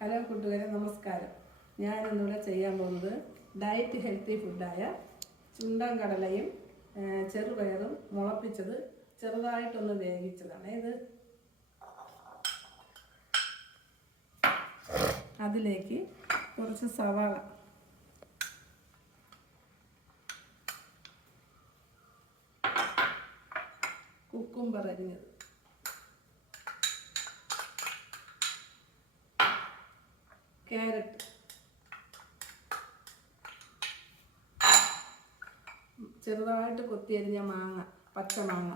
Hello കൂട്ടുകാരെ, നമസ്കാരം. ഞാനിന്നിവിടെ ചെയ്യാൻ പോകുന്നത് ഡയറ്റ് ഹെൽത്തി ഫുഡായ ചുണ്ടൻ കടലയും ചെറുപയറും മുളപ്പിച്ചത് ചെറുതായിട്ടൊന്ന് വേവിച്ചതാണ്. ഇത് അതിലേക്ക് കുറച്ച് സവാള, കുക്കുംബർ അരിഞ്ഞത്, ക്യാരറ്റ്, ചെറുതായിട്ട് കൊത്തിയരിഞ്ഞ മാങ്ങ, പച്ചമാങ്ങ,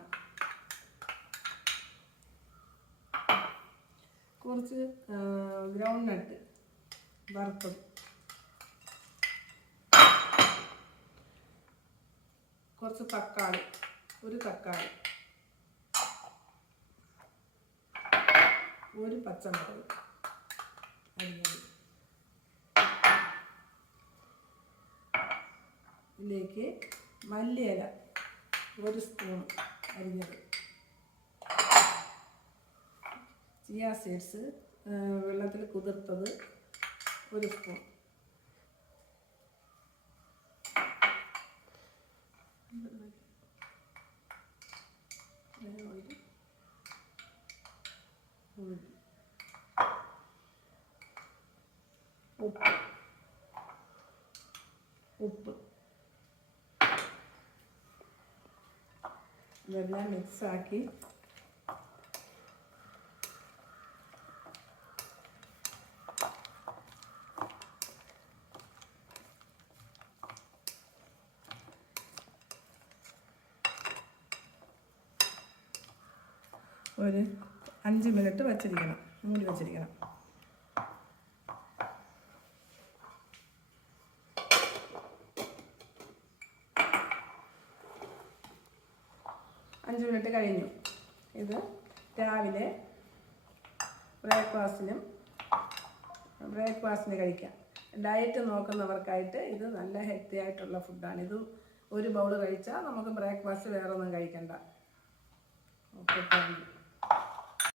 കുറച്ച് ഗ്രൗണ്ട് നട്ട് വറുത്തത്, കുറച്ച് തക്കാളി, ഒരു തക്കാളി, ഒരു പച്ചമുളക് അരിഞ്ഞത്, ഇതിലേക്ക് മല്ലിയില ഒരു സ്പൂൺ അരിഞ്ഞത്, ചിയ സീഡ്സ് വെള്ളത്തിൽ കുതിർത്തത് ഒരു സ്പൂൺ, ഉപ്പ് ഇതെല്ലാം മിക്സാക്കി ഒരു 5 മിനിറ്റ് വച്ചിരിക്കണം, മൂടി വച്ചിരിക്കണം. അഞ്ച് മിനിറ്റ് കഴിഞ്ഞു. ഇത് രാവിലെ ബ്രേക്ക്ഫാസ്റ്റിന് കഴിക്കാം. ഡയറ്റ് നോക്കുന്നവർക്കായിട്ട് ഇത് നല്ല ഹെൽത്തി ആയിട്ടുള്ള ഫുഡാണ്. ഇത് ഒരു ബൗൾ കഴിച്ചാൽ നമുക്ക് ബ്രേക്ക്ഫാസ്റ്റ് വേറെ ഒന്നും കഴിക്കണ്ട. Okay, thank you.